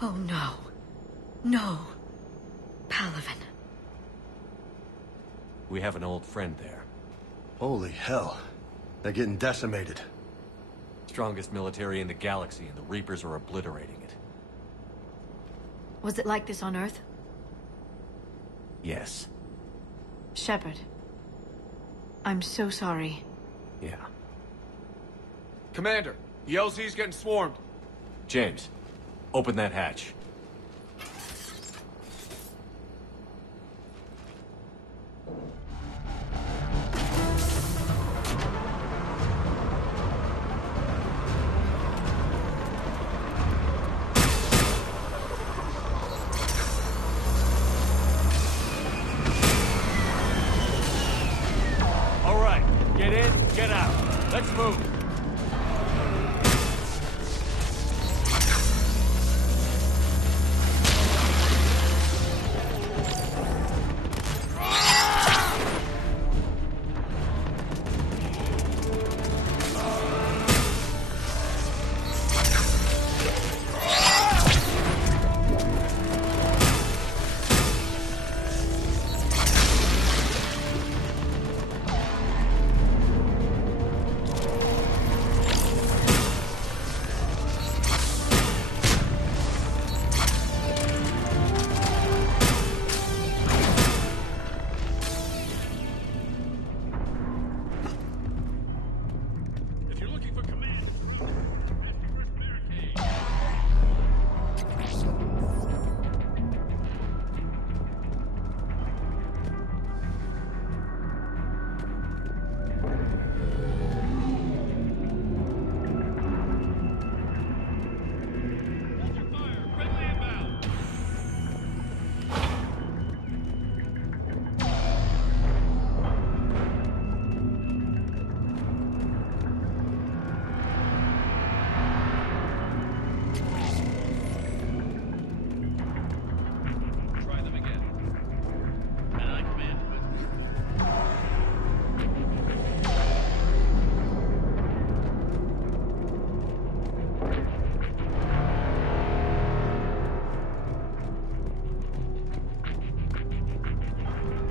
Oh no. No. Palaven. We have an old friend there. Holy hell. They're getting decimated. Strongest military in the galaxy, and the Reapers are obliterating it. Was it like this on Earth? Yes. Shepard. I'm so sorry. Yeah. Commander, the LZ's getting swarmed. James, open that hatch. All right, get in, get out. Let's move.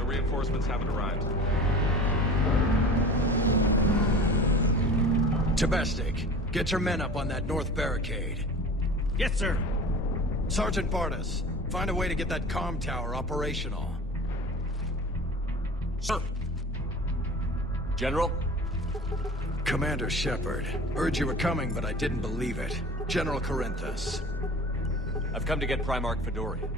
Reinforcements haven't arrived. Domestic, get your men up on that north barricade. Yes, sir. Sergeant Barnes, find a way to get that comm tower operational. Sir. General, Commander Shepard. Heard you were coming, but I didn't believe it. General Corinthus. I've come to get Primarch Fedorian.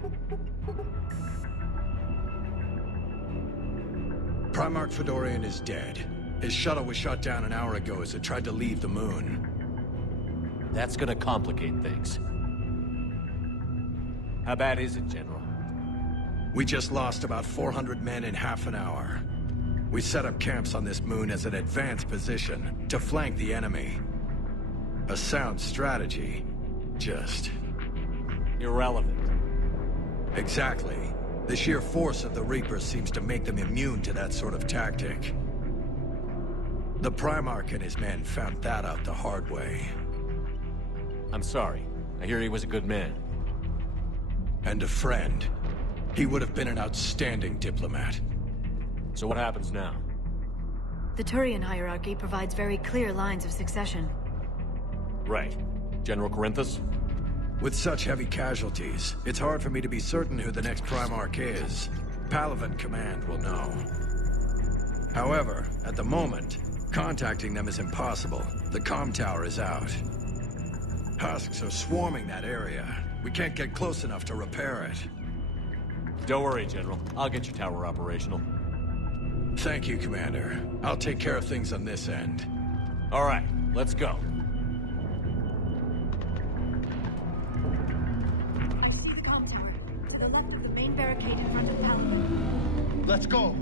Primarch Fedorian is dead. His shuttle was shot down an hour ago as it tried to leave the moon. That's gonna complicate things. How bad is it, General? We just lost about 400 men in half an hour. We set up camps on this moon as an advanced position to flank the enemy. A sound strategy. Just... irrelevant. Exactly. The sheer force of the Reapers seems to make them immune to that sort of tactic. The Primarch and his men found that out the hard way. I'm sorry. I hear he was a good man. And a friend. He would have been an outstanding diplomat. So what happens now? The Turian hierarchy provides very clear lines of succession. Right. General Corinthus? With such heavy casualties, it's hard for me to be certain who the next Primarch is. Palaven Command will know. However, at the moment, contacting them is impossible. The comm tower is out. Husks are swarming that area. We can't get close enough to repair it. Don't worry, General. I'll get your tower operational. Thank you, Commander. I'll take care of things on this end. All right, let's go. I see the comm tower. To the left of the main barricade in front of Paladin. Let's go.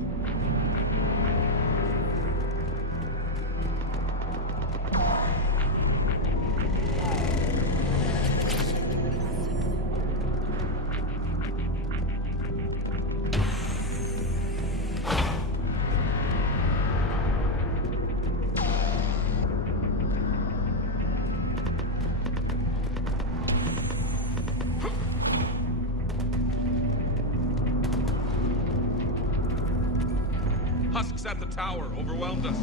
Husks at the tower overwhelmed us.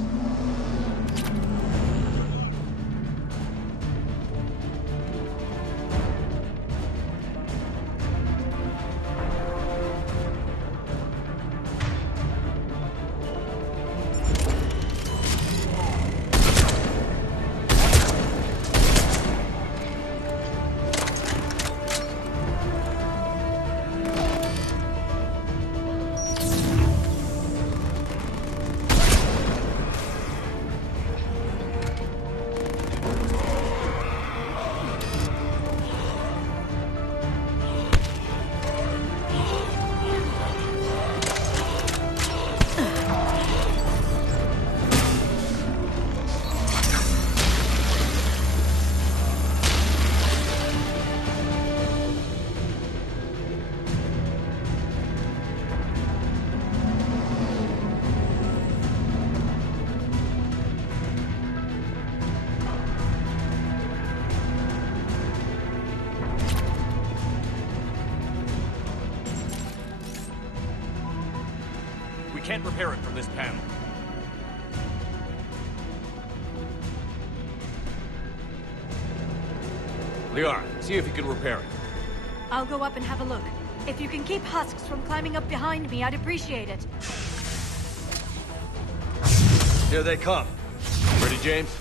Can't repair it from this panel. Liara, see if you can repair it. I'll go up and have a look. If you can keep Husks from climbing up behind me, I'd appreciate it. Here they come. Ready, James?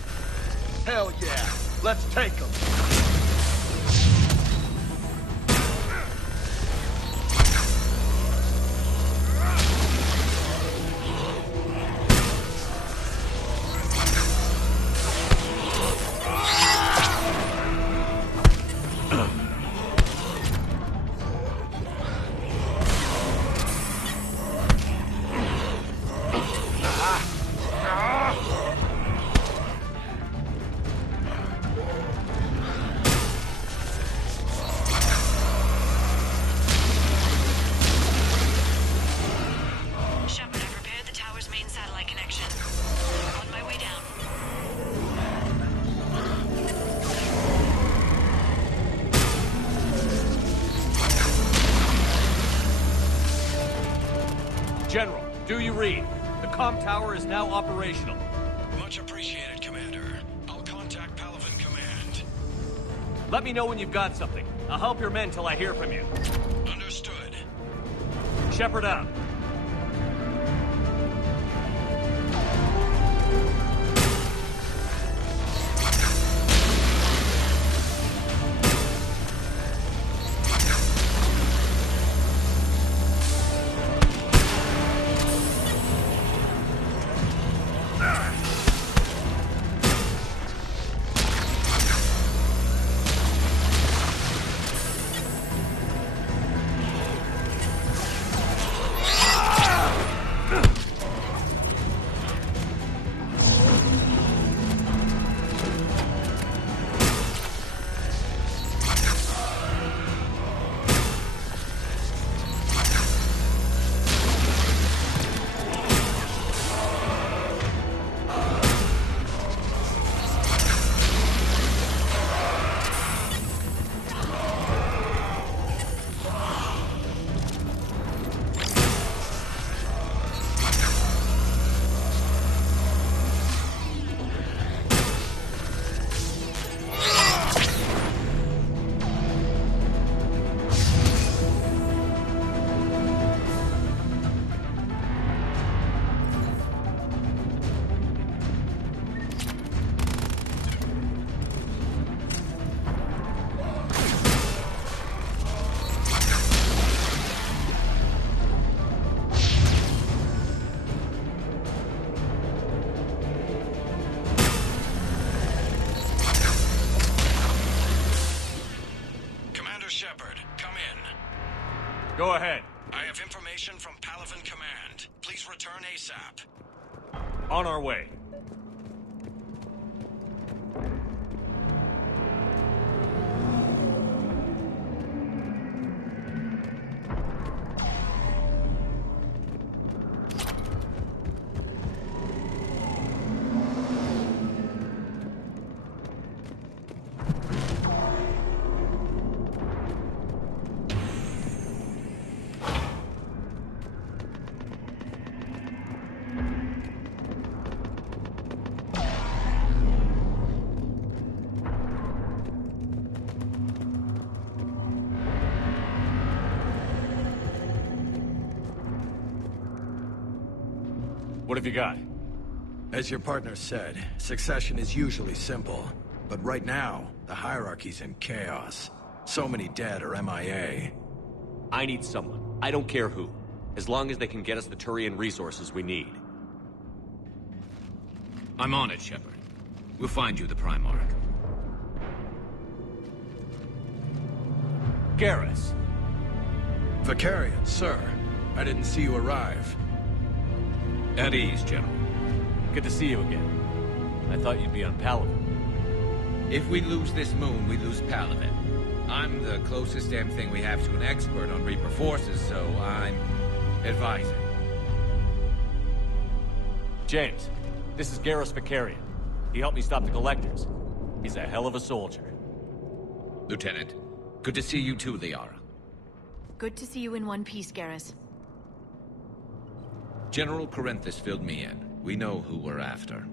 Hell yeah. Let's take them. General, do you read? The comm tower is now operational. Much appreciated, Commander. I'll contact Palaven Command. Let me know when you've got something. I'll help your men till I hear from you. Understood. Shepard out. Go ahead. I have information from Palaven Command. Please return ASAP. On our way. What have you got? As your partner said, succession is usually simple. But right now, the hierarchy's in chaos. So many dead or MIA. I need someone. I don't care who. As long as they can get us the Turian resources we need. I'm on it, Shepard. We'll find you the Primarch. Garrus. Vicarian, sir. I didn't see you arrive. At ease, General. Good to see you again. I thought you'd be on Palaven. If we lose this moon, we lose Palaven. I'm the closest damn thing we have to an expert on Reaper forces, so I'm advising. James, this is Garrus Vicarian. He helped me stop the Collectors. He's a hell of a soldier. Lieutenant, good to see you too, Liara. Good to see you in one piece, Garrus. General Corinthus filled me in. We know who we're after.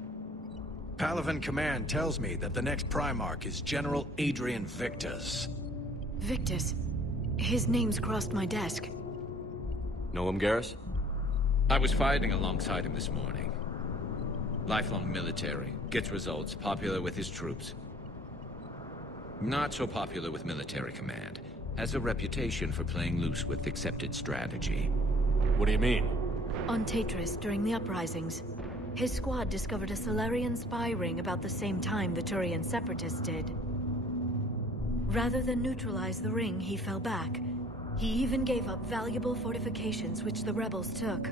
Palaven Command tells me that the next Primarch is General Adrian Victus. Victus. His name's crossed my desk. Know him, Garrus? I was fighting alongside him this morning. Lifelong military, gets results, popular with his troops. Not so popular with military command. Has a reputation for playing loose with accepted strategy. What do you mean? On Tatris, during the uprisings, his squad discovered a Solarian spy ring about the same time the Turian separatists did. Rather than neutralize the ring, he fell back. He even gave up valuable fortifications which the rebels took.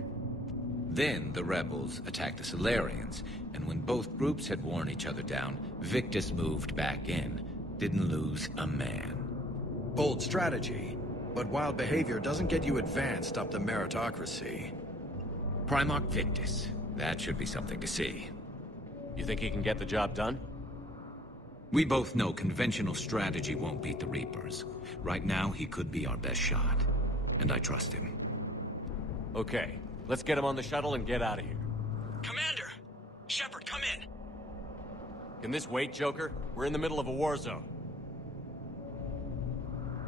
Then the rebels attacked the Solarians, and when both groups had worn each other down, Victus moved back in. Didn't lose a man. Bold strategy, but wild behavior doesn't get you advanced up the meritocracy. Primarch Victus. That should be something to see. You think he can get the job done? We both know conventional strategy won't beat the Reapers. Right now, he could be our best shot. And I trust him. Okay, let's get him on the shuttle and get out of here. Commander! Shepard, come in! Can this wait, Joker? We're in the middle of a war zone.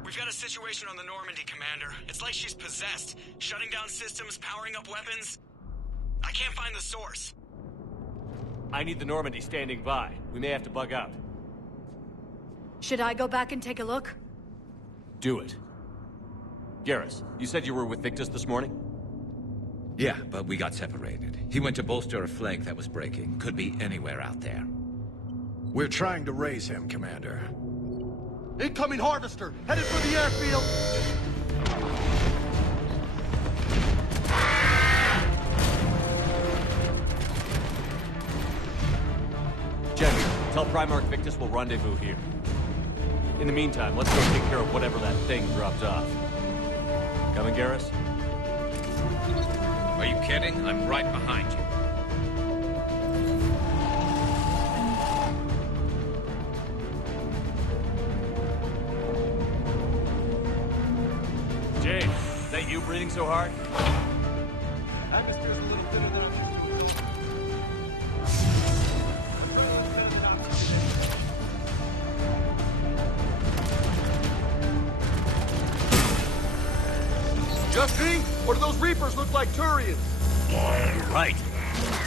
We've got a situation on the Normandy, Commander. It's like she's possessed. Shutting down systems, powering up weapons. I can't find the source. I need the Normandy standing by. We may have to bug out. Should I go back and take a look? Do it. Garrus, you said you were with Victus this morning? Yeah, but we got separated. He went to bolster a flank that was breaking. Could be anywhere out there. We're trying to raise him, Commander. Incoming Harvester! Headed for the airfield! General, tell Primarch Victus we'll rendezvous here. In the meantime, let's go take care of whatever that thing dropped off. Coming, Garrus? Are you kidding? I'm right behind you. James, is that you breathing so hard? Atmosphere's a little thinner than I'm used to. Just me? Or do those Reapers look like Turians? Right.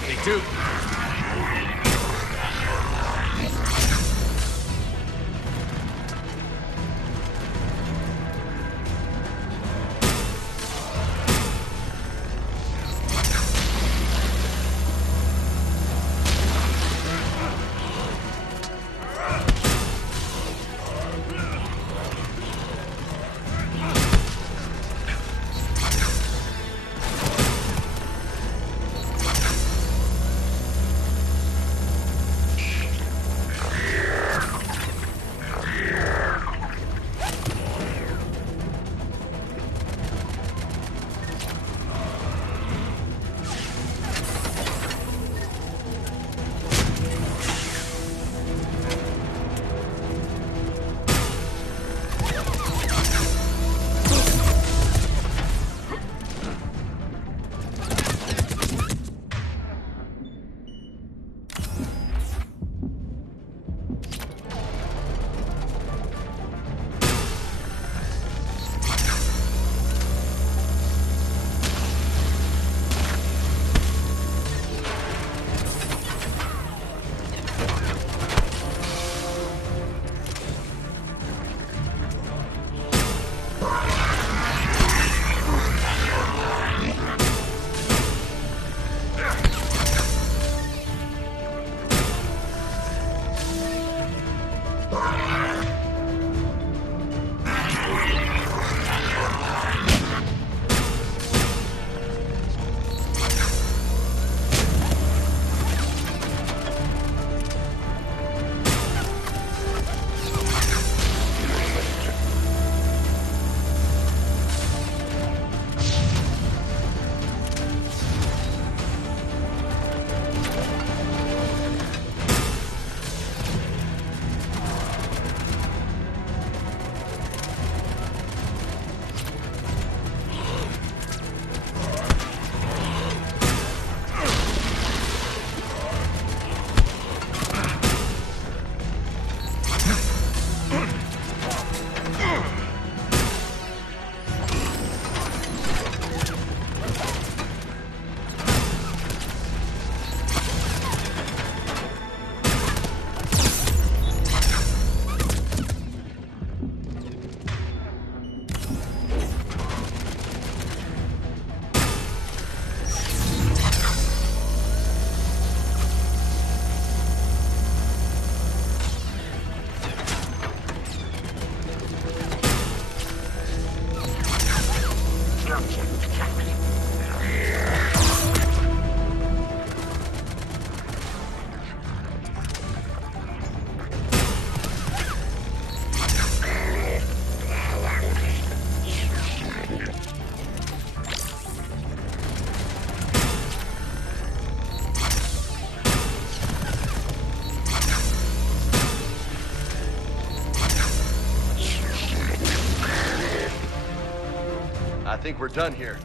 They do. think we're done here.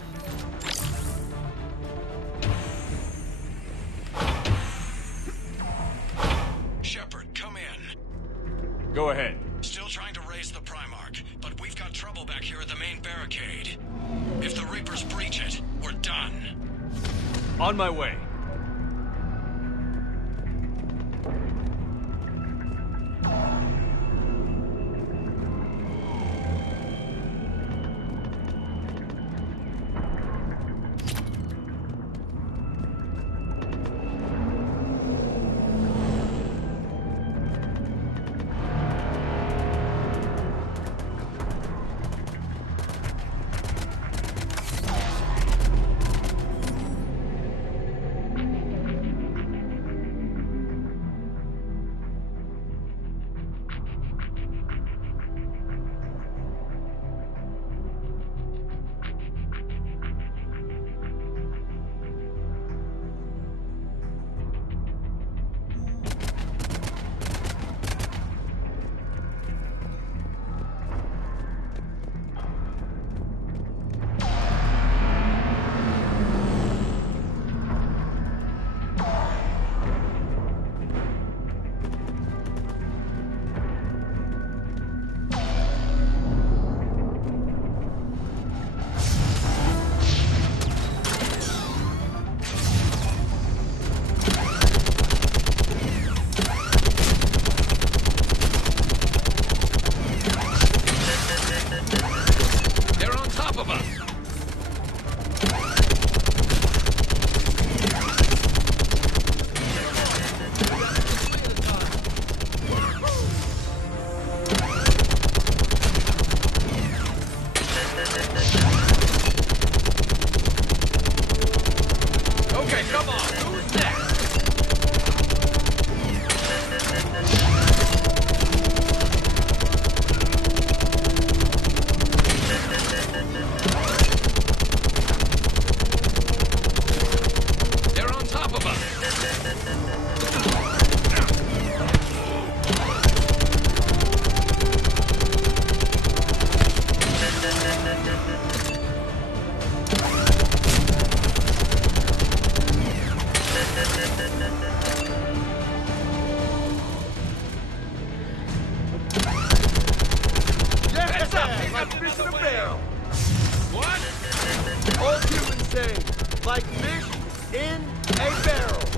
Shepard, come in. Go ahead. Still trying to raise the Primarch, but we've got trouble back here at the main barricade. If the Reapers breach it, we're done. On my way. Like fish in a barrel.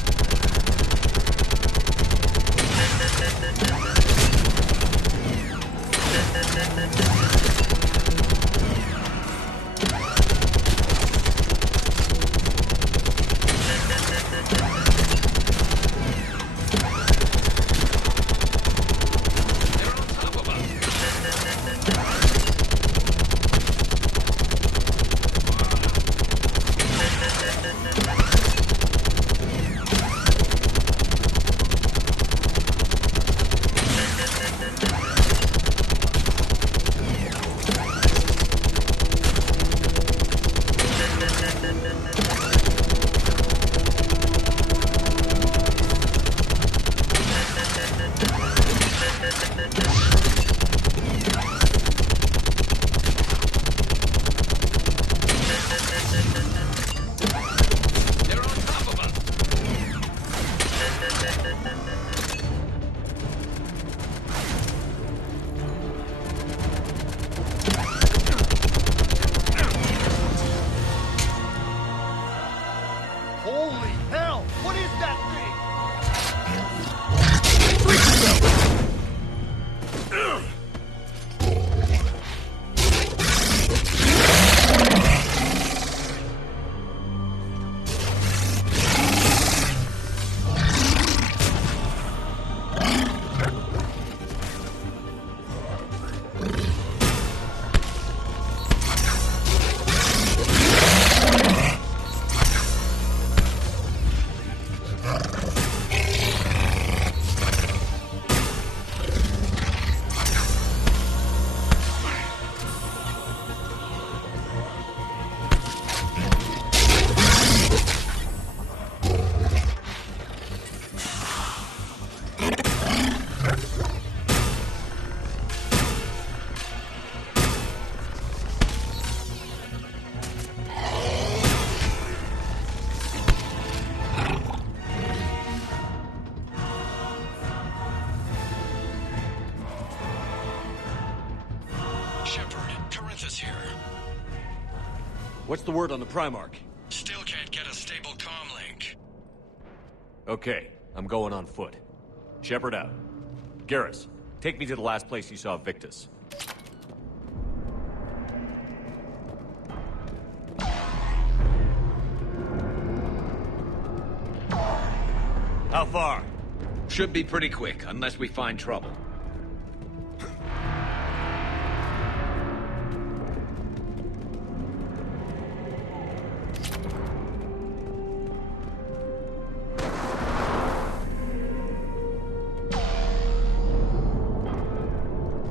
Holy hell! What is that thing? What's the word on the Primarch? Still can't get a stable comm link. Okay, I'm going on foot. Shepard out. Garrus, take me to the last place you saw Victus. How far? Should be pretty quick, unless we find trouble.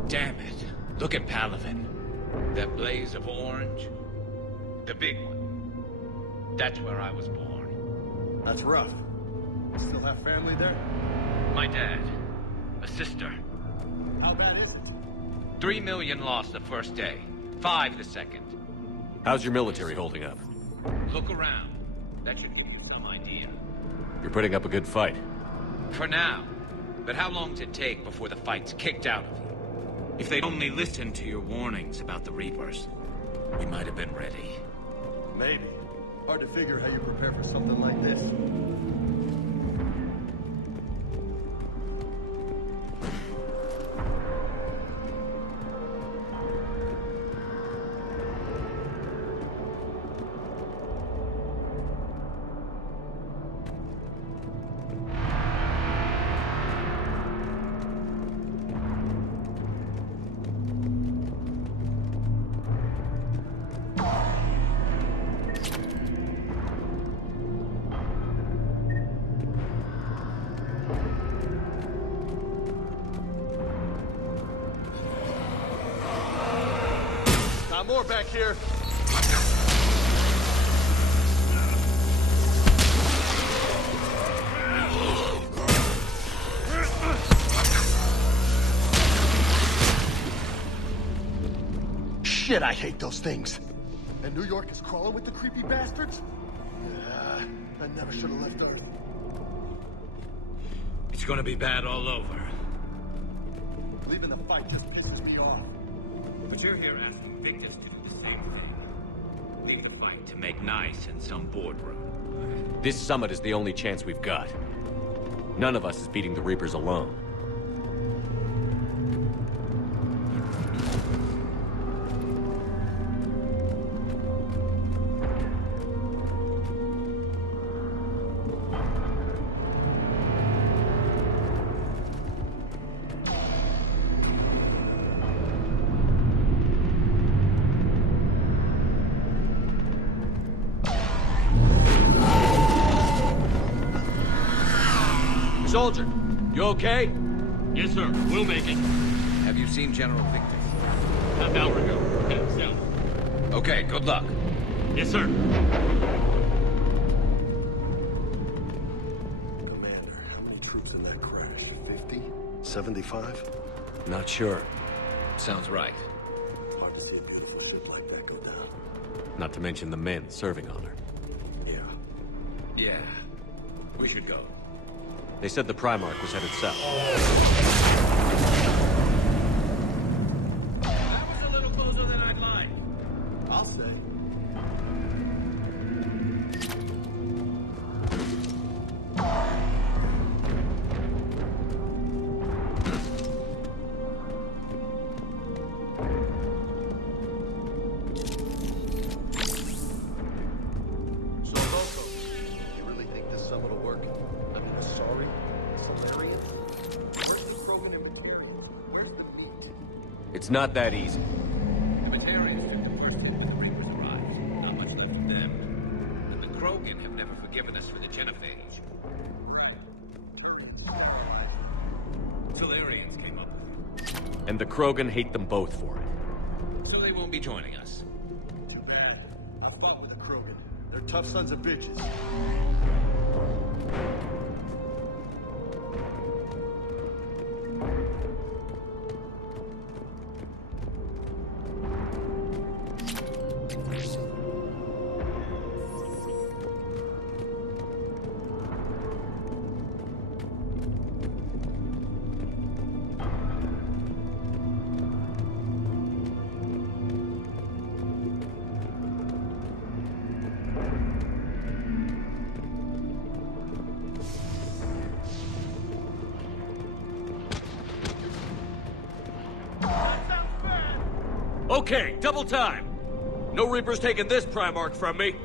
Damn it. Look at Palaven. That blaze of orange. The big one. That's where I was born. That's rough. Still have family there? My dad. A sister. How bad is it? 3 million lost the first day. 5 the second. How's your military holding up? Look around. That should give you some idea. You're putting up a good fight. For now. But how long does it take before the fight's kicked out of you? If they'd only listened to your warnings about the Reapers, we might have been ready. Maybe. Hard to figure how you prepare for something like this. More back here. Shit, I hate those things. And New York is crawling with the creepy bastards? I never should have left Earth. It's gonna be bad all over. Leaving the fight just pisses me off. But you're here asking Victus to do the same thing. Leave the fight to make nice in some boardroom. This summit is the only chance we've got. None of us is beating the Reapers alone. Soldier, you okay? Yes, sir. We'll make it. Have you seen General Victus? Half hour ago. Headed south. Okay, good luck. Yes, sir. Commander, how many troops in that crash? 50? 75? Not sure. Sounds right. Hard to see a beautiful ship like that go down. Not to mention the men serving on her. Yeah. Yeah. We should go. They said the Primarch was headed south. That was a little closer than I'd like. I'll say. So, Loco, you really think this summit will work? I mean, a sorry? Solarian? Where's the Krogan in between? Where's the meat? It's not that easy. The Batarians took the first hit when the Reapers arrived. Not much left of them. And the Krogan have never forgiven us for the Genophage. Solarians came up with it. And the Krogan hate them both for it. So they won't be joining us. Too bad. I fought with the Krogan. They're tough sons of bitches. Okay, double time. No Reaper's taking this Primarch from me.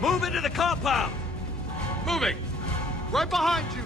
Move into the compound! Moving! Right behind you!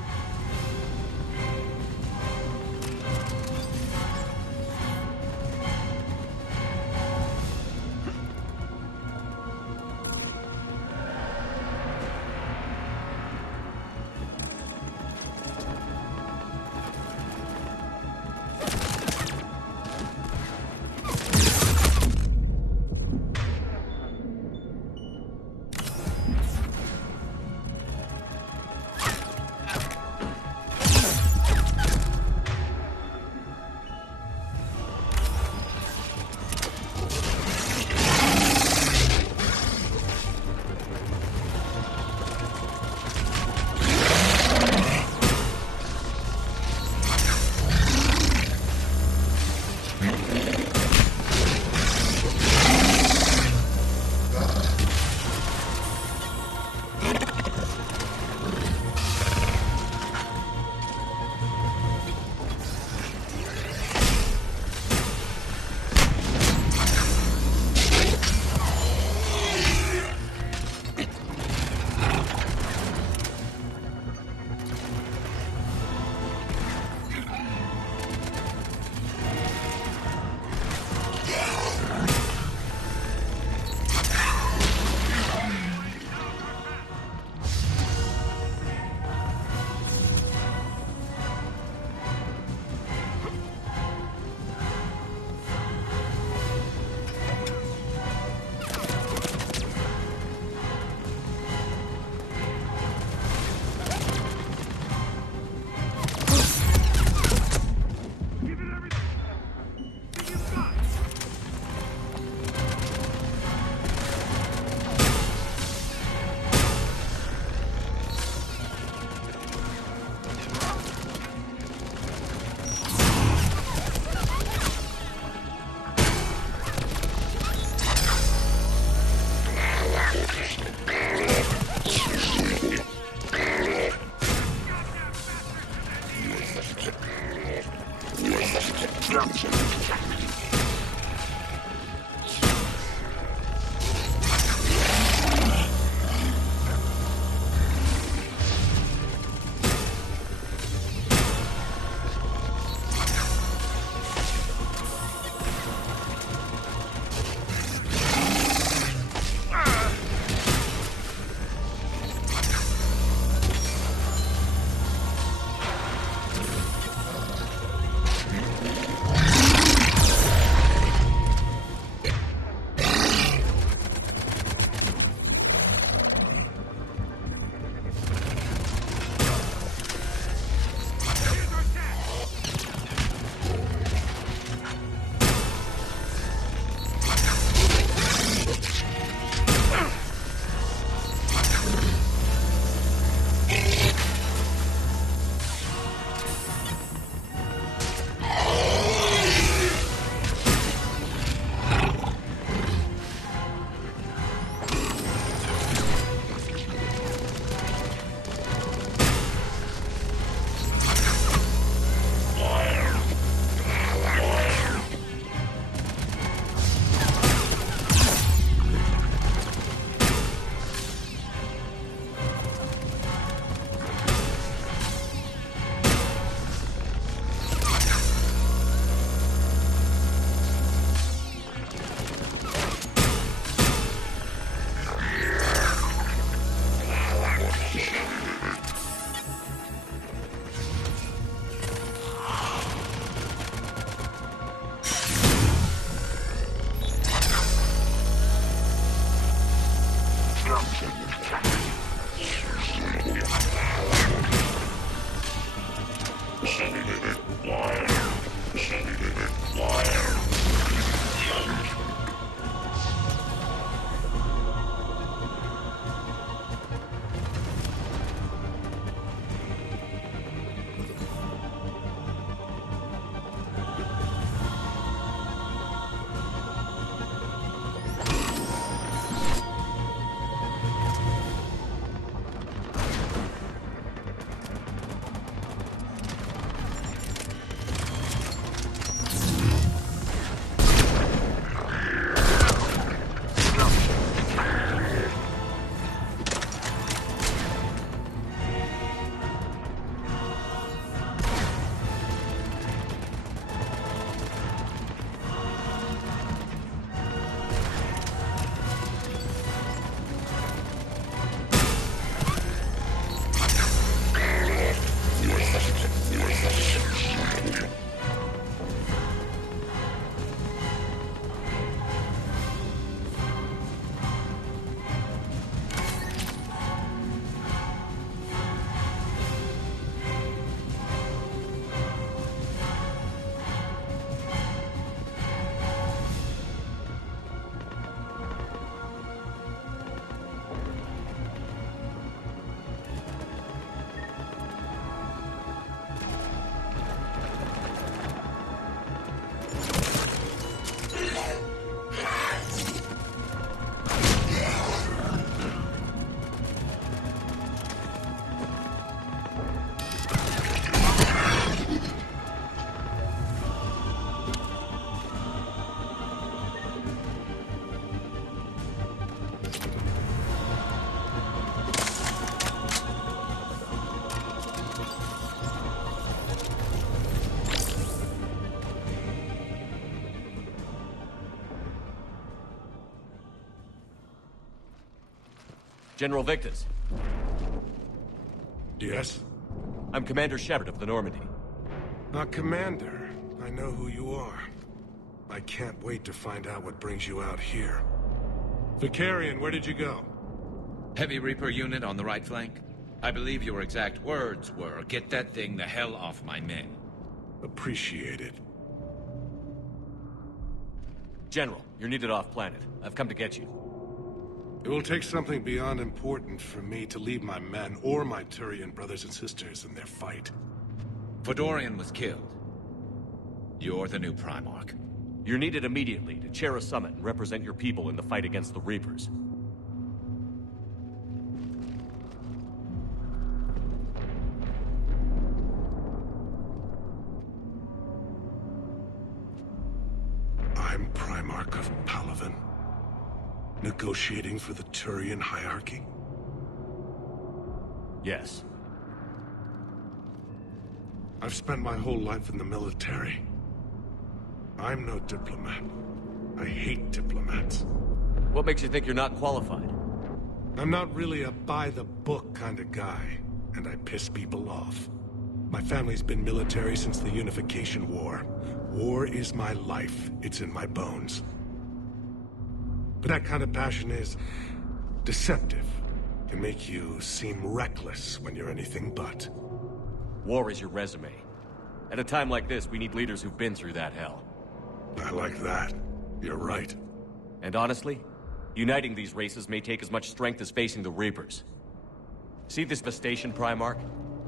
General Victus. Yes? I'm Commander Shepard of the Normandy. Commander. I know who you are. I can't wait to find out what brings you out here. Vicarian, where did you go? Heavy Reaper unit on the right flank. I believe your exact words were, "Get that thing the hell off my men." Appreciated. General, you're needed off-planet. I've come to get you. It will take something beyond important for me to leave my men or my Turian brothers and sisters in their fight. Fedorian was killed. You're the new Primarch. You're needed immediately to chair a summit and represent your people in the fight against the Reapers. I'm Primarch of Palaven. Negotiating for the Turian hierarchy? Yes. I've spent my whole life in the military. I'm no diplomat. I hate diplomats. What makes you think you're not qualified? I'm not really a by-the-book kind of guy, and I piss people off. My family's been military since the Unification War. War is my life. It's in my bones. But that kind of passion is deceptive. Can make you seem reckless when you're anything but. War is your resume. At a time like this, we need leaders who've been through that hell. I like that. You're right. And honestly, uniting these races may take as much strength as facing the Reapers. See this Vestation, Primarch?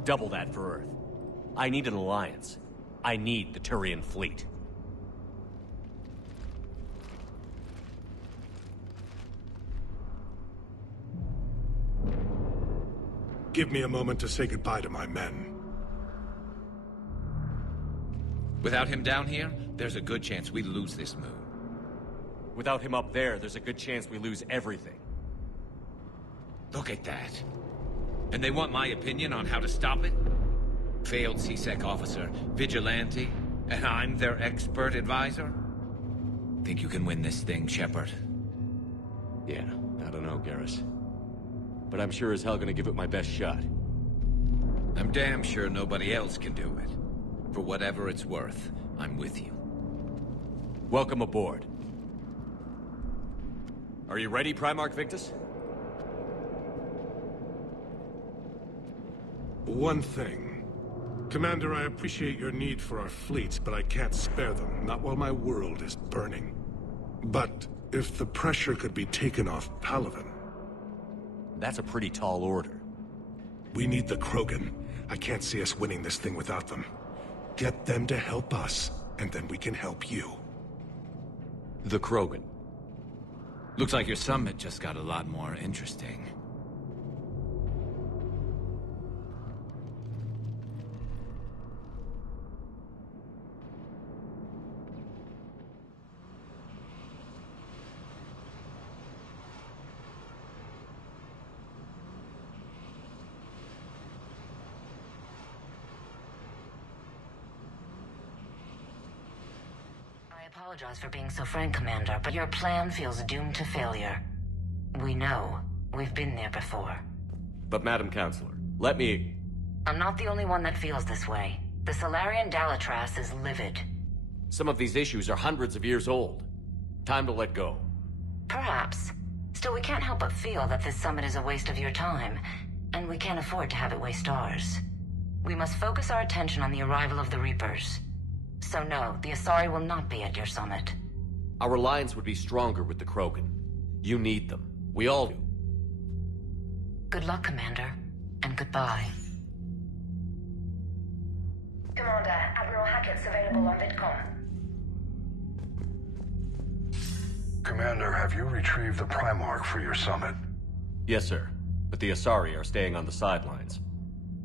Double that for Earth. I need an alliance. I need the Turian fleet. Give me a moment to say goodbye to my men. Without him down here, there's a good chance we lose this moon. Without him up there, there's a good chance we lose everything. Look at that. And they want my opinion on how to stop it? Failed CSEC officer, vigilante, and I'm their expert advisor? Think you can win this thing, Shepard? Yeah, I don't know, Garrus. but I'm sure as hell gonna give it my best shot. I'm damn sure nobody else can do it. For whatever it's worth, I'm with you. Welcome aboard. Are you ready, Primarch Victus? One thing. Commander, I appreciate your need for our fleets, but I can't spare them, not while my world is burning. But if the pressure could be taken off Palaven... That's a pretty tall order. We need the Krogan. I can't see us winning this thing without them. Get them to help us, and then we can help you. The Krogan. Looks like your summit just got a lot more interesting. I apologize for being so frank, Commander, but your plan feels doomed to failure. We know. We've been there before. But Madam Counselor, let me... I'm not the only one that feels this way. The Solarian Dalitras is livid. Some of these issues are hundreds of years old. Time to let go. Perhaps. Still, we can't help but feel that this summit is a waste of your time, and we can't afford to have it waste ours. We must focus our attention on the arrival of the Reapers. So no, the Asari will not be at your summit. Our alliance would be stronger with the Krogan. You need them. We all do. Good luck, Commander, and goodbye. Commander, Admiral Hackett's available on VidCom. Commander, have you retrieved the Primarch for your summit? Yes, sir. But the Asari are staying on the sidelines.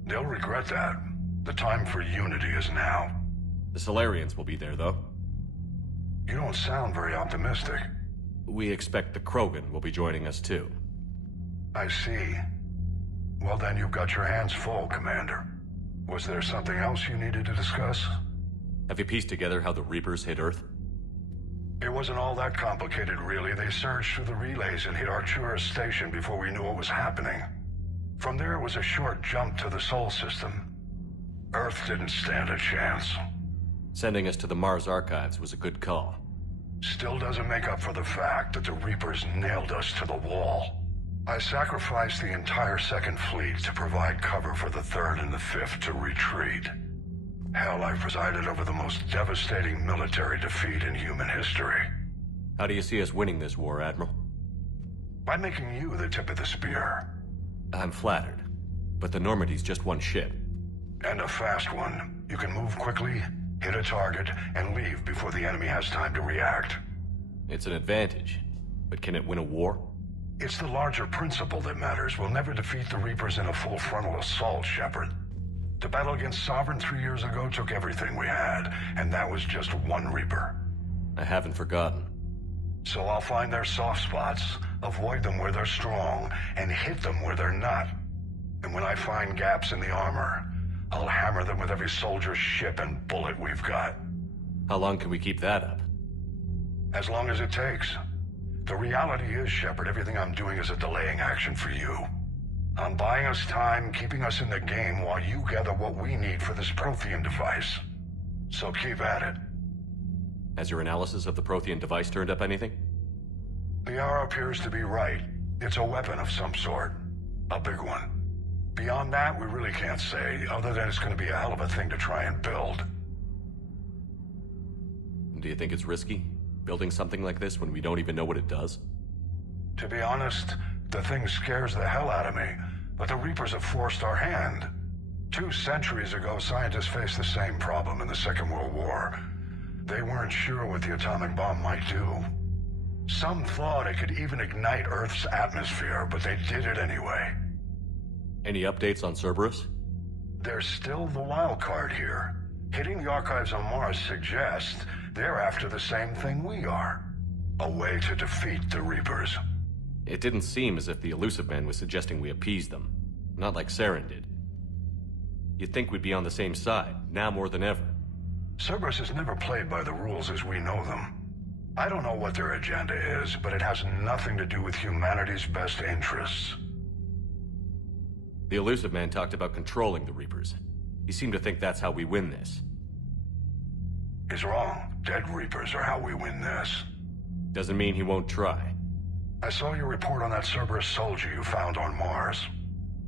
They'll regret that. The time for unity is now. The Solarians will be there, though. You don't sound very optimistic. We expect the Krogan will be joining us, too. I see. Well, then you've got your hands full, Commander. Was there something else you needed to discuss? Have you pieced together how the Reapers hit Earth? It wasn't all that complicated, really. They surged through the relays and hit Artura's station before we knew what was happening. From there, it was a short jump to the Sol system. Earth didn't stand a chance. Sending us to the Mars archives was a good call. Still doesn't make up for the fact that the Reapers nailed us to the wall. I sacrificed the entire Second Fleet to provide cover for the Third and the Fifth to retreat. Hell, I've presided over the most devastating military defeat in human history. How do you see us winning this war, Admiral? By making you the tip of the spear. I'm flattered, but the Normandy's just one ship. And a fast one. You can move quickly, hit a target, and leave before the enemy has time to react. It's an advantage, but can it win a war? It's the larger principle that matters. We'll never defeat the Reapers in a full frontal assault, Shepard. The battle against Sovereign 3 years ago took everything we had, and that was just one Reaper. I haven't forgotten. So I'll find their soft spots, avoid them where they're strong, and hit them where they're not. And when I find gaps in the armor, I'll hammer them with every soldier, ship, and bullet we've got. How long can we keep that up? As long as it takes. The reality is, Shepard, everything I'm doing is a delaying action for you. I'm buying us time, keeping us in the game while you gather what we need for this Prothean device. So keep at it. Has your analysis of the Prothean device turned up anything? The hour appears to be right. It's a weapon of some sort. A big one. Beyond that, we really can't say, other than it's going to be a hell of a thing to try and build. Do you think it's risky, building something like this when we don't even know what it does? To be honest, the thing scares the hell out of me, but the Reapers have forced our hand. 2 centuries ago, scientists faced the same problem in the Second World War. They weren't sure what the atomic bomb might do. Some thought it could even ignite Earth's atmosphere, but they did it anyway. Any updates on Cerberus? There's still the wild card here. Hitting the archives on Mars suggests they're after the same thing we are. A way to defeat the Reapers. It didn't seem as if the Elusive Man was suggesting we appease them. Not like Saren did. You'd think we'd be on the same side, now more than ever. Cerberus has never played by the rules as we know them. I don't know what their agenda is, but it has nothing to do with humanity's best interests. The Elusive Man talked about controlling the Reapers. He seemed to think that's how we win this. He's wrong. Dead Reapers are how we win this. Doesn't mean he won't try. I saw your report on that Cerberus soldier you found on Mars.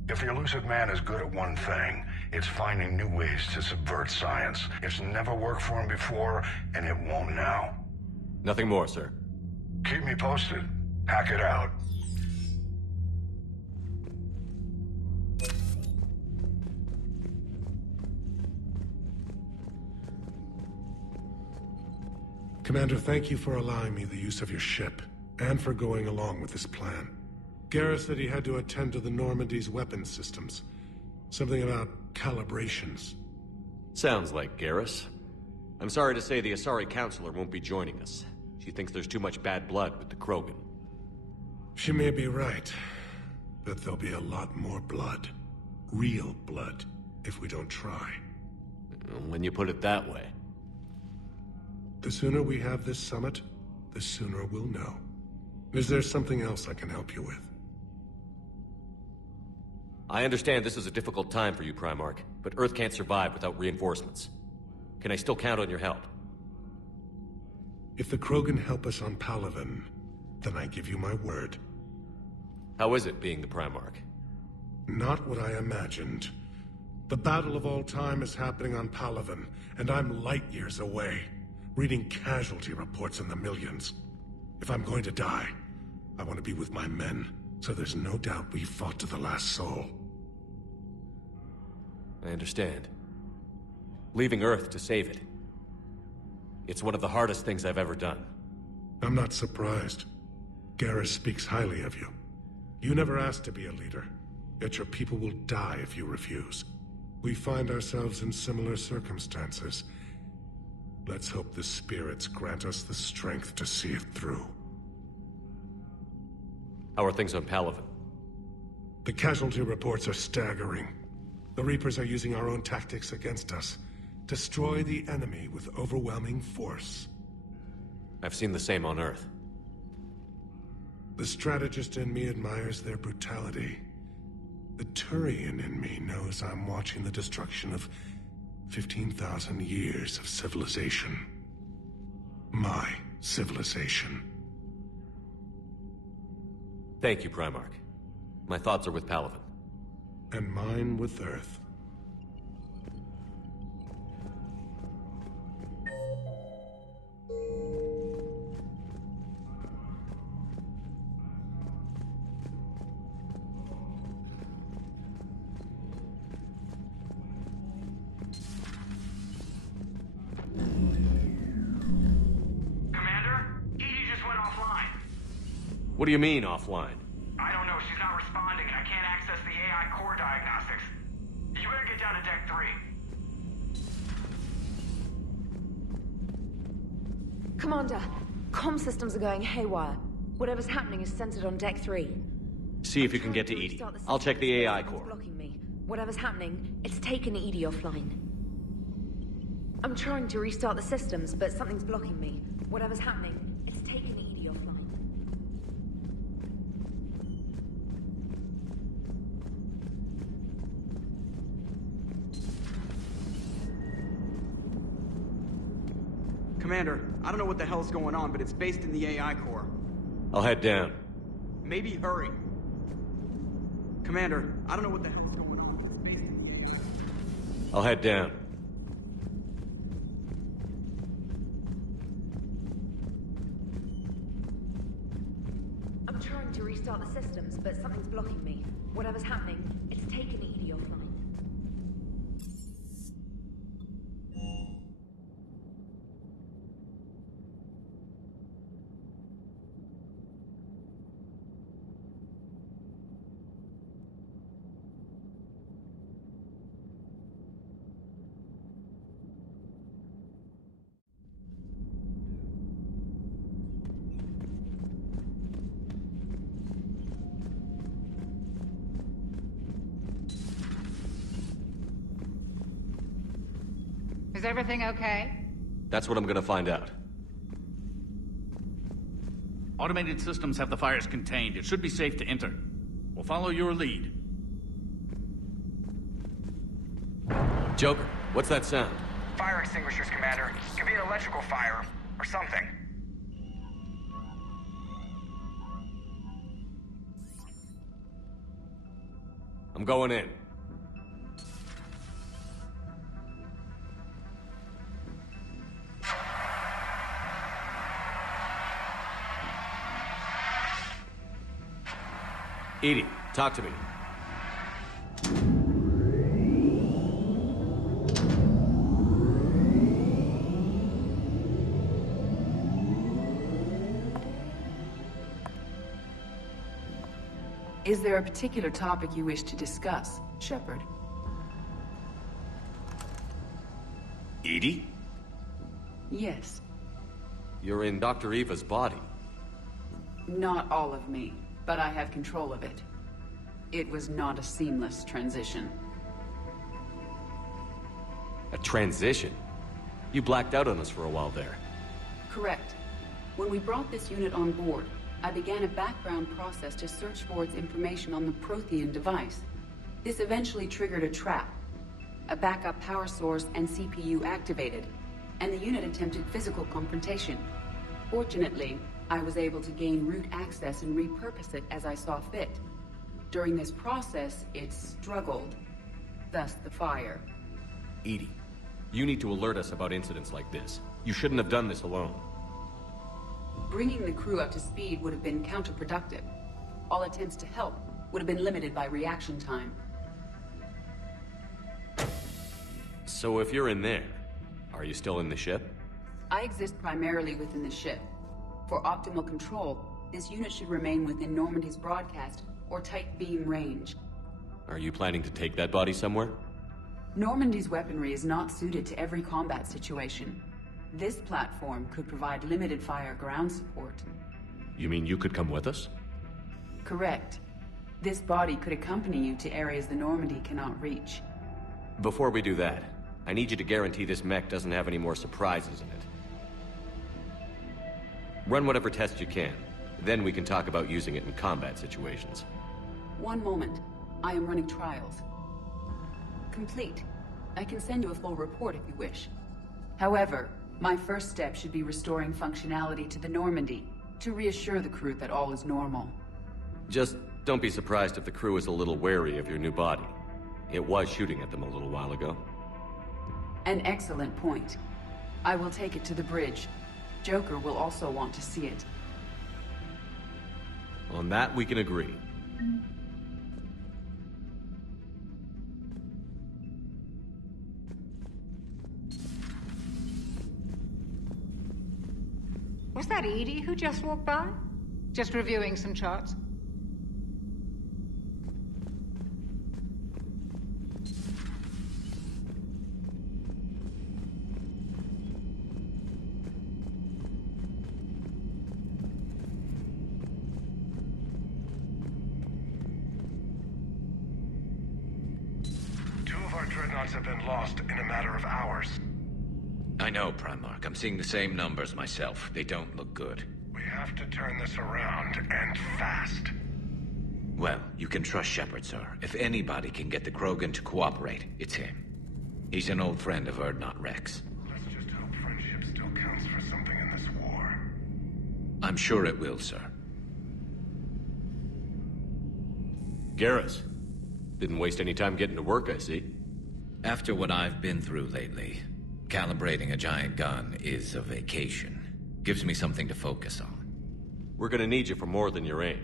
If the Elusive Man is good at one thing, it's finding new ways to subvert science. It's never worked for him before, and it won't now. Nothing more, sir. Keep me posted. Hack it out. Commander, thank you for allowing me the use of your ship, and for going along with this plan. Garrus said he had to attend to the Normandy's weapons systems. Something about calibrations. Sounds like Garrus. I'm sorry to say the Asari Counselor won't be joining us. She thinks there's too much bad blood with the Krogan. She may be right, but there'll be a lot more blood. Real blood, if we don't try. When you put it that way. The sooner we have this summit, the sooner we'll know. Is there something else I can help you with? I understand this is a difficult time for you, Primarch, but Earth can't survive without reinforcements. Can I still count on your help? If the Krogan help us on Palaven, then I give you my word. How is it being the Primarch? Not what I imagined. The battle of all time is happening on Palaven, and I'm light years away, reading casualty reports in the millions. If I'm going to die, I want to be with my men, so there's no doubt we fought to the last soul. I understand. Leaving Earth to save it. It's one of the hardest things I've ever done. I'm not surprised. Garrus speaks highly of you. You never asked to be a leader, yet your people will die if you refuse. We find ourselves in similar circumstances. Let's hope the spirits grant us the strength to see it through. How are things on Palaven? The casualty reports are staggering. The Reapers are using our own tactics against us. Destroy the enemy with overwhelming force. I've seen the same on Earth. The strategist in me admires their brutality. The Turian in me knows I'm watching the destruction of 15,000 years of civilization. My civilization. Thank you, Primarch. My thoughts are with Palaven. And mine with Earth. What do you mean, offline? I don't know. She's not responding, and I can't access the AI core diagnostics. You better get down to Deck 3. Commander, comm systems are going haywire. Whatever's happening is centered on Deck 3. See if you can get to EDI. I'll check the AI core. Blocking me. Whatever's happening, it's taken EDI offline. I'm trying to restart the systems, but something's blocking me. Whatever's happening, it's taken EDI offline. Commander, I don't know what the hell's going on, but it's based in the AI core. I'll head down. Maybe hurry. Commander, I don't know what the hell's going on, but it's based in the AI core. I'll head down. I'm trying to restart the systems, but something's blocking me. Whatever's happening, it's taken EDI offline. Is everything okay? That's what I'm gonna find out. Automated systems have the fires contained. It should be safe to enter. We'll follow your lead. Joker, what's that sound? Fire extinguishers, Commander. Could be an electrical fire, or something. I'm going in. EDI, talk to me. Is there a particular topic you wish to discuss, Shepard? EDI? Yes. You're in Dr. Eva's body. Not all of me, but I have control of it. It was not a seamless transition. A transition? You blacked out on us for a while there. Correct. When we brought this unit on board, I began a background process to search for its information on the Prothean device. This eventually triggered a trap. A backup power source and CPU activated, and the unit attempted physical confrontation. Fortunately, I was able to gain root access and repurpose it as I saw fit. During this process, it struggled. Thus the fire. EDI, you need to alert us about incidents like this. You shouldn't have done this alone. Bringing the crew up to speed would have been counterproductive. All attempts to help would have been limited by reaction time. So if you're in there, are you still in the ship? I exist primarily within the ship. For optimal control, this unit should remain within Normandy's broadcast or tight beam range. Are you planning to take that body somewhere? Normandy's weaponry is not suited to every combat situation. This platform could provide limited fire ground support. You mean you could come with us? Correct. This body could accompany you to areas the Normandy cannot reach. Before we do that, I need you to guarantee this mech doesn't have any more surprises in it. Run whatever tests you can. Then we can talk about using it in combat situations. One moment. I am running trials. Complete. I can send you a full report if you wish. However, my first step should be restoring functionality to the Normandy, to reassure the crew that all is normal. Just don't be surprised if the crew is a little wary of your new body. It was shooting at them a little while ago. An excellent point. I will take it to the bridge. Joker will also want to see it. On that, we can agree. Was that EDI who just walked by? Just reviewing some charts? Two of our dreadnoughts have been lost in a matter of hours. I know, Primarch. I'm seeing the same numbers myself. They don't look good. We have to turn this around, and fast. Well, you can trust Shepard, sir. If anybody can get the Krogan to cooperate, it's him. He's an old friend of Urdnot Rex. Let's just hope friendship still counts for something in this war. I'm sure it will, sir. Garrus. Didn't waste any time getting to work, I see. After what I've been through lately, calibrating a giant gun is a vacation. Gives me something to focus on. We're gonna need you for more than your aim.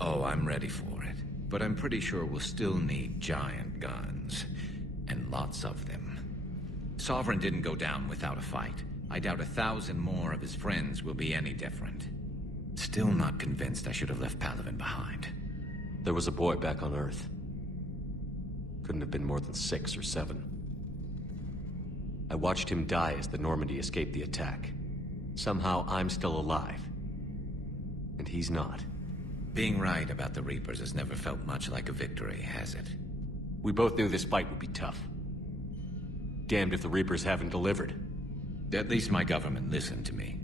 Oh, I'm ready for it. But I'm pretty sure we'll still need giant guns. And lots of them. Sovereign didn't go down without a fight. I doubt 1,000 more of his friends will be any different. Still not convinced I should have left Palaven behind. There was a boy back on Earth. Couldn't have been more than 6 or 7. I watched him die as the Normandy escaped the attack. Somehow I'm still alive. And he's not. Being right about the Reapers has never felt much like a victory, has it? We both knew this fight would be tough. Damned if the Reapers haven't delivered. At least my government listened to me.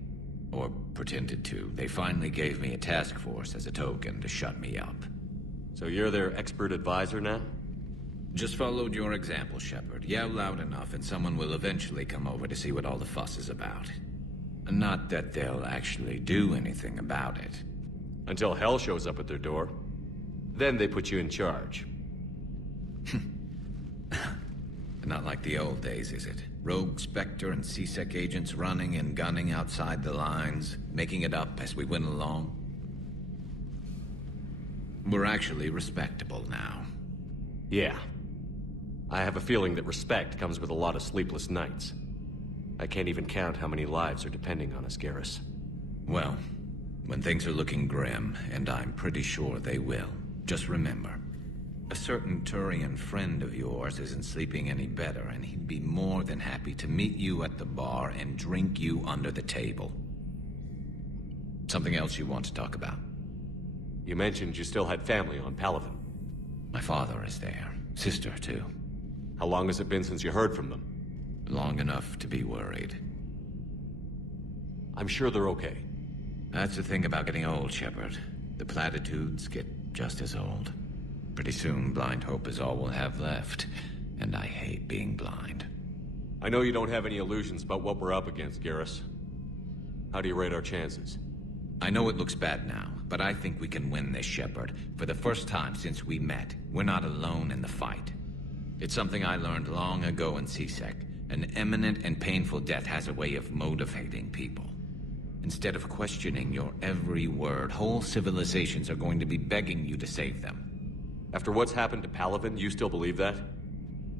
Or pretended to. They finally gave me a task force as a token to shut me up. So you're their expert advisor now? Just followed your example, Shepard. Yell loud enough and someone will eventually come over to see what all the fuss is about. Not that they'll actually do anything about it. Until hell shows up at their door. Then they put you in charge. Not like the old days, is it? Rogue Spectre and C-Sec agents running and gunning outside the lines, making it up as we went along. We're actually respectable now. Yeah. I have a feeling that respect comes with a lot of sleepless nights. I can't even count how many lives are depending on us, Garrus. Well, when things are looking grim, and I'm pretty sure they will, just remember, a certain Turian friend of yours isn't sleeping any better, and he'd be more than happy to meet you at the bar and drink you under the table. Something else you want to talk about? You mentioned you still had family on Palaven. My father is there. Sister, too. How long has it been since you heard from them? Long enough to be worried. I'm sure they're okay. That's the thing about getting old, Shepard. The platitudes get just as old. Pretty soon, blind hope is all we'll have left. And I hate being blind. I know you don't have any illusions about what we're up against, Garrus. How do you rate our chances? I know it looks bad now, but I think we can win this, Shepard. For the first time since we met, we're not alone in the fight. It's something I learned long ago in C-Sec. An imminent and painful death has a way of motivating people. Instead of questioning your every word, whole civilizations are going to be begging you to save them. After what's happened to Palaven, you still believe that?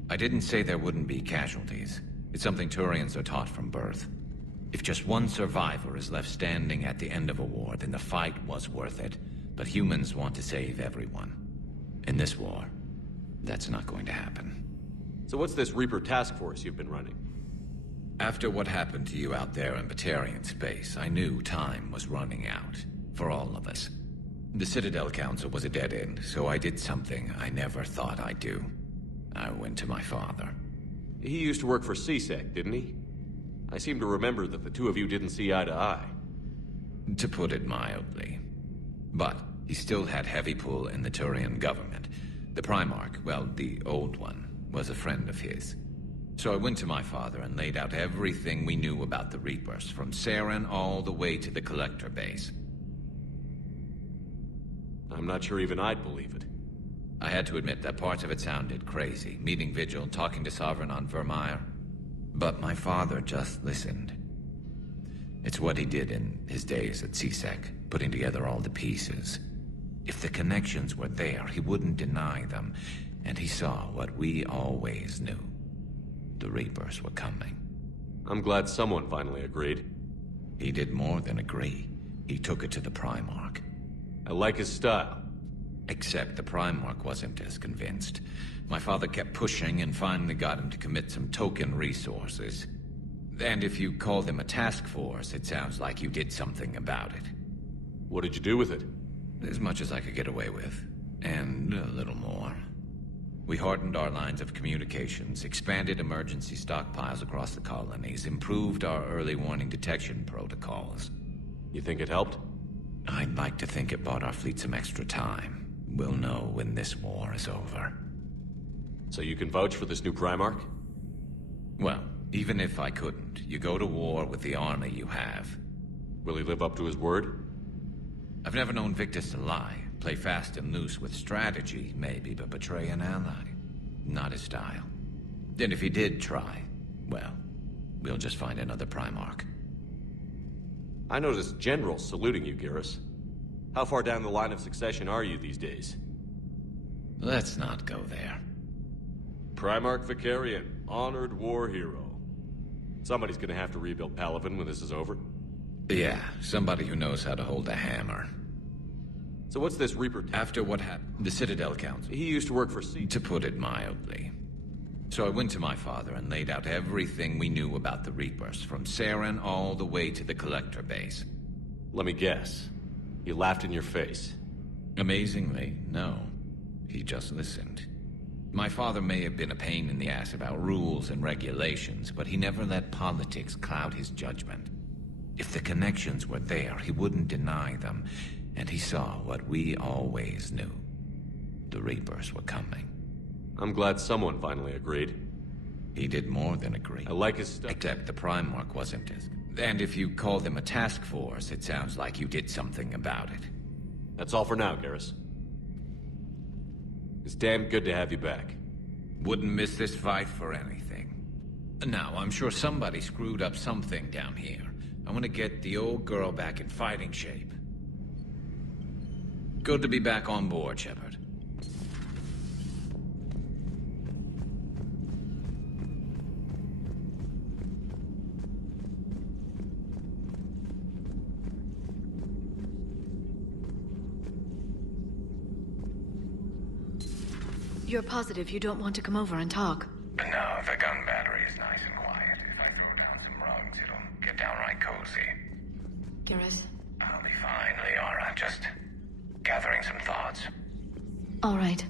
I didn't say there wouldn't be casualties. It's something Turians are taught from birth. If just one survivor is left standing at the end of a war, then the fight was worth it. But humans want to save everyone. In this war, that's not going to happen. So what's this Reaper task force you've been running? After what happened to you out there in Batarian space, I knew time was running out. For all of us. The Citadel Council was a dead end, so I did something I never thought I'd do. I went to my father. He used to work for C-Sec, didn't he? I seem to remember that the two of you didn't see eye to eye. To put it mildly. But he still had heavy pull in the Turian government. The Primarch, well, the old one, was a friend of his. So I went to my father and laid out everything we knew about the Reapers, from Saren all the way to the Collector base. I'm not sure even I'd believe it. I had to admit that parts of it sounded crazy. Meeting Vigil, talking to Sovereign on Vermeer. But my father just listened. It's what he did in his days at C-Sec, putting together all the pieces. If the connections were there, he wouldn't deny them. And he saw what we always knew. The Reapers were coming. I'm glad someone finally agreed. He did more than agree. He took it to the Primarch. I like his style. Except the Primarch wasn't as convinced. My father kept pushing and finally got him to commit some token resources. And if you call them a task force, it sounds like you did something about it. What did you do with it? As much as I could get away with. And a little more. We hardened our lines of communications, expanded emergency stockpiles across the colonies, improved our early warning detection protocols. You think it helped? I'd like to think it bought our fleet some extra time. We'll know when this war is over. So you can vouch for this new Primarch? Well, even if I couldn't, you go to war with the army you have. Will he live up to his word? I've never known Victus to lie. Play fast and loose with strategy, maybe, but betray an ally. Not his style. And if he did try, well, we'll just find another Primarch. I noticed generals saluting you, Garrus. How far down the line of succession are you these days? Let's not go there. Primarch Vicarian, honored war hero. Somebody's gonna have to rebuild Palaven when this is over. Yeah, somebody who knows how to hold a hammer. So what's this Reaper? After what happened, the Citadel Council. He used to work for C. To put it mildly. So I went to my father and laid out everything we knew about the Reapers, from Saren all the way to the Collector base. Let me guess. He laughed in your face. Amazingly, no. He just listened. My father may have been a pain in the ass about rules and regulations, but he never let politics cloud his judgment. If the connections were there, he wouldn't deny them, and he saw what we always knew. The Reapers were coming. I'm glad someone finally agreed. He did more than agree. I like his stuff. Except the Primarch wasn't as... And if you call them a task force, it sounds like you did something about it. That's all for now, Garrus. It's damn good to have you back. Wouldn't miss this fight for anything. Now, I'm sure somebody screwed up something down here. I want to get the old girl back in fighting shape. Good to be back on board, Shepard. You're positive you don't want to come over and talk? No, the gun battery is nice and quiet. If I throw down some rugs, it'll get downright cozy. Garrus? I'll be fine, Liara. Just gathering some thoughts. All right.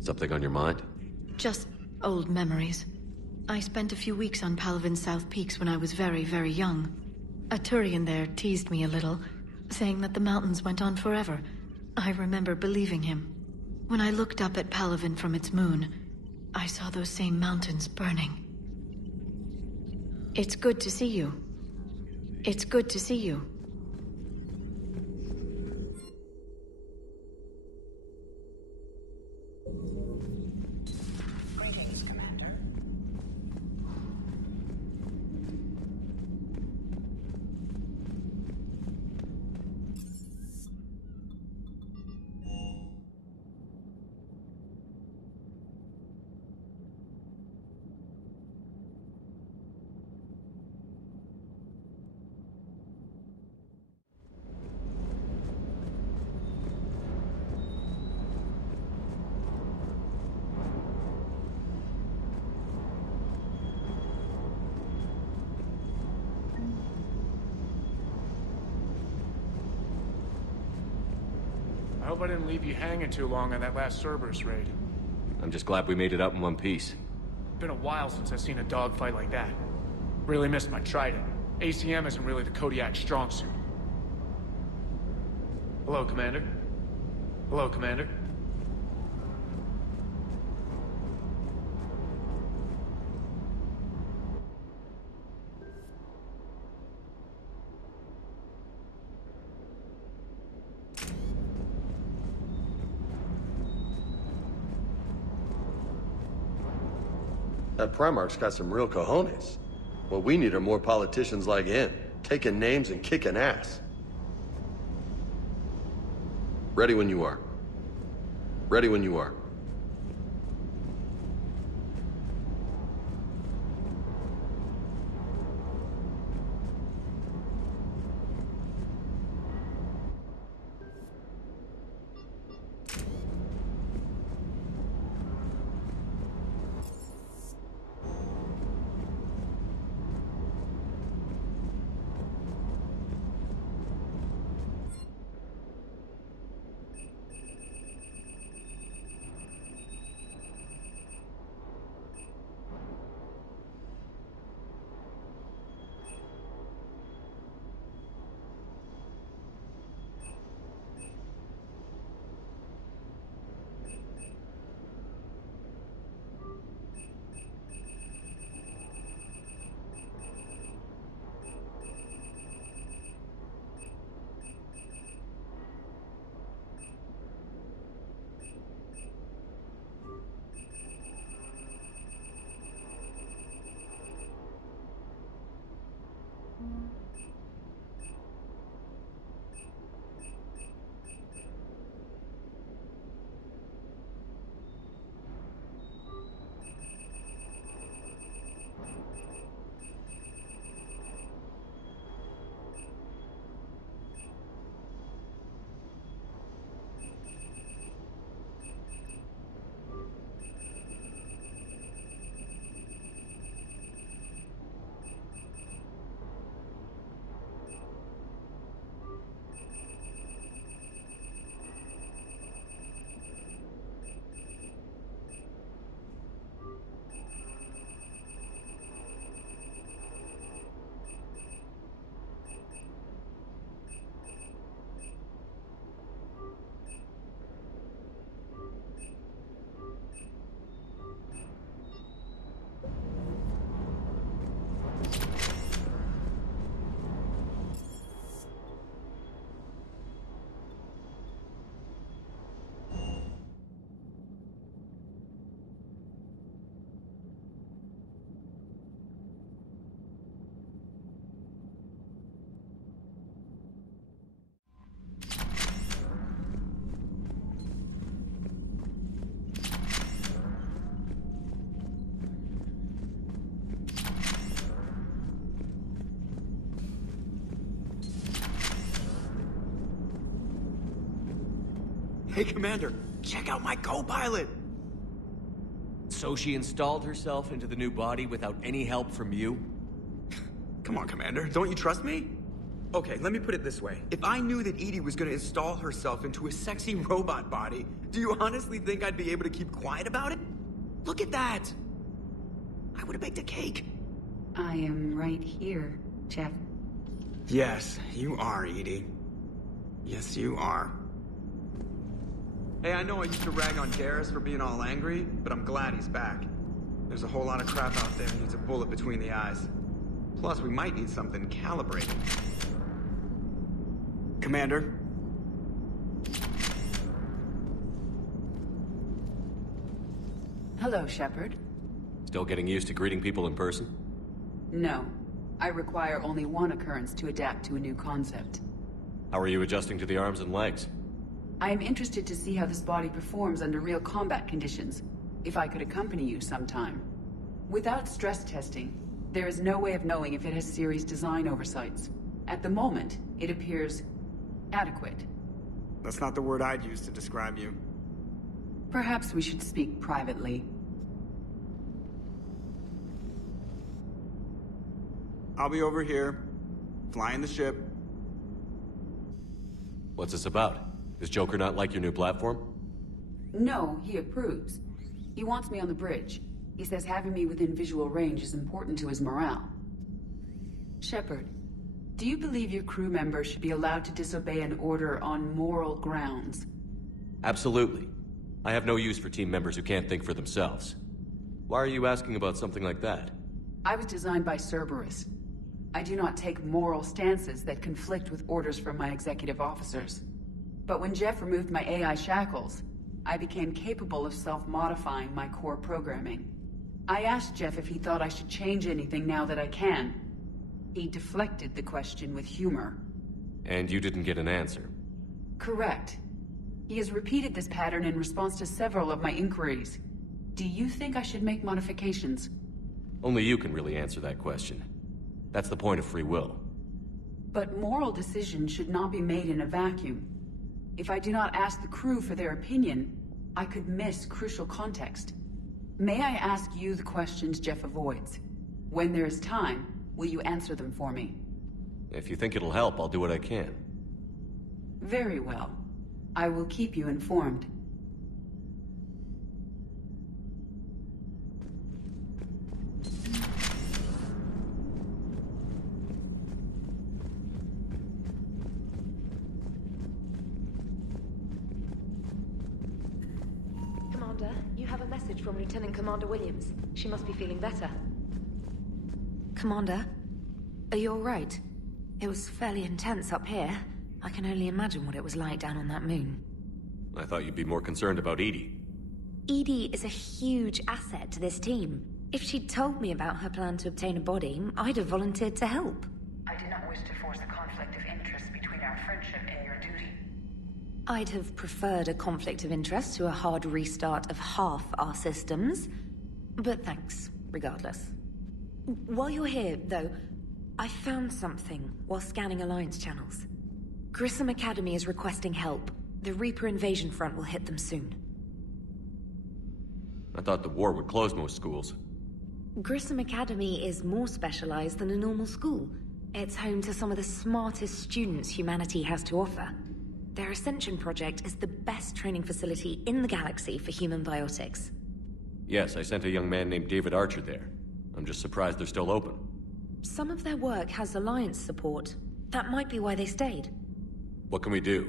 Something on your mind? Just old memories. I spent a few weeks on Palavin's South Peaks when I was very, very young. A Turian there teased me a little, saying that the mountains went on forever. I remember believing him. When I looked up at Palavin from its moon, I saw those same mountains burning. It's good to see you. It's good to see you. Greetings, Commander. I hope I didn't leave you hanging too long on that last Cerberus raid. I'm just glad we made it up in one piece. Been a while since I've seen a dogfight like that. Really missed my trident. ACM isn't really the Kodiak's strong suit. Hello, Commander. Hello, Commander. That Primarch's got some real cojones. What we need are more politicians like him, taking names and kicking ass. Ready when you are. Ready when you are. Hey, Commander, check out my co-pilot! So she installed herself into the new body without any help from you? Come on, Commander, don't you trust me? Okay, let me put it this way. If I knew that Edie was gonna install herself into a sexy robot body, do you honestly think I'd be able to keep quiet about it? Look at that! I would've baked a cake. I am right here, Jeff. Yes, you are, Edie. Yes, you are. Hey, I know I used to rag on Garrus for being all angry, but I'm glad he's back. There's a whole lot of crap out there that needs a bullet between the eyes. Plus, we might need something calibrated. Commander? Hello, Shepard. Still getting used to greeting people in person? No. I require only one occurrence to adapt to a new concept. How are you adjusting to the arms and legs? I am interested to see how this body performs under real combat conditions, if I could accompany you sometime. Without stress testing, there is no way of knowing if it has serious design oversights. At the moment, it appears adequate. That's not the word I'd use to describe you. Perhaps we should speak privately. I'll be over here, flying the ship. What's this about? Does Joker not like your new platform? No, he approves. He wants me on the bridge. He says having me within visual range is important to his morale. Shepard, do you believe your crew members should be allowed to disobey an order on moral grounds? Absolutely. I have no use for team members who can't think for themselves. Why are you asking about something like that? I was designed by Cerberus. I do not take moral stances that conflict with orders from my executive officers. But when Jeff removed my AI shackles, I became capable of self-modifying my core programming. I asked Jeff if he thought I should change anything now that I can. He deflected the question with humor. And you didn't get an answer? Correct. He has repeated this pattern in response to several of my inquiries. Do you think I should make modifications? Only you can really answer that question. That's the point of free will. But moral decisions should not be made in a vacuum. If I do not ask the crew for their opinion, I could miss crucial context. May I ask you the questions Jeff avoids? When there is time, will you answer them for me? If you think it'll help, I'll do what I can. Very well. I will keep you informed. Commander, you have a message from Lieutenant Commander Williams. She must be feeling better. Commander, are you all right? It was fairly intense up here. I can only imagine what it was like down on that moon. I thought you'd be more concerned about Edie. Edie is a huge asset to this team. If she'd told me about her plan to obtain a body, I'd have volunteered to help. I do not wish to force a conflict of interest between our friendship and your duty. I'd have preferred a conflict of interest to a hard restart of half our systems. But thanks, regardless. While you're here, though, I found something while scanning Alliance channels. Grissom Academy is requesting help. The Reaper invasion front will hit them soon. I thought the war would close most schools. Grissom Academy is more specialized than a normal school. It's home to some of the smartest students humanity has to offer. Their Ascension project is the best training facility in the galaxy for human biotics. Yes, I sent a young man named David Archer there. I'm just surprised they're still open. Some of their work has Alliance support. That might be why they stayed. What can we do?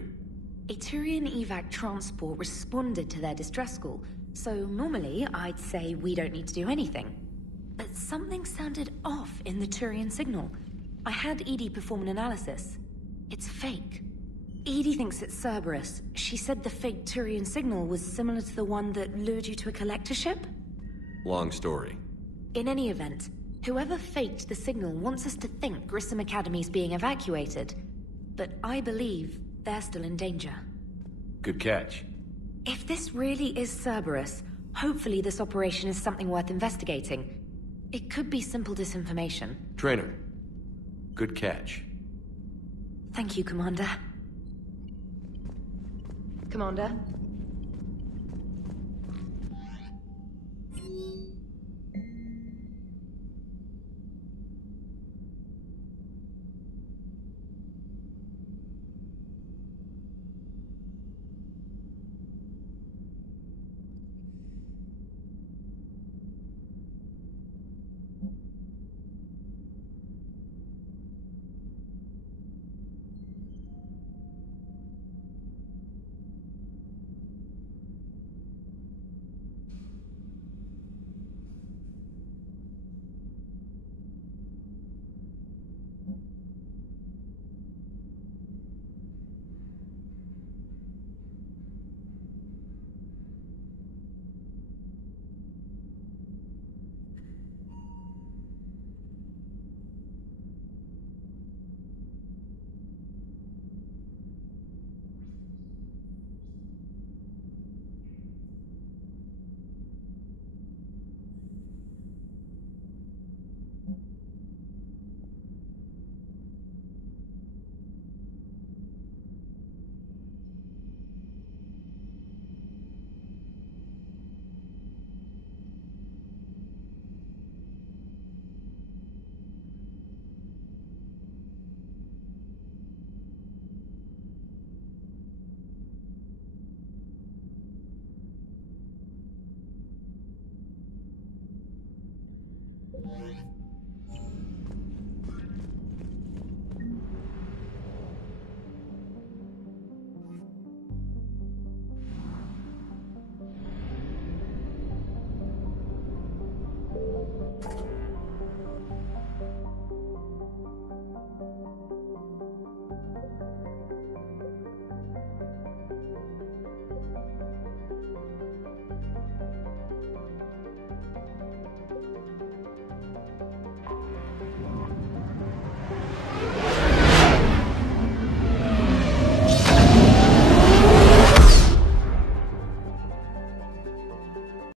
A Turian evac transport responded to their distress call, so normally I'd say we don't need to do anything. But something sounded off in the Turian signal. I had Edie perform an analysis. It's fake. Edie thinks it's Cerberus. She said the fake Turian signal was similar to the one that lured you to a collector ship? Long story. In any event, whoever faked the signal wants us to think Grissom Academy's being evacuated. But I believe they're still in danger. Good catch. If this really is Cerberus, hopefully this operation is something worth investigating. It could be simple disinformation. Trainer, good catch. Thank you, Commander. Commander,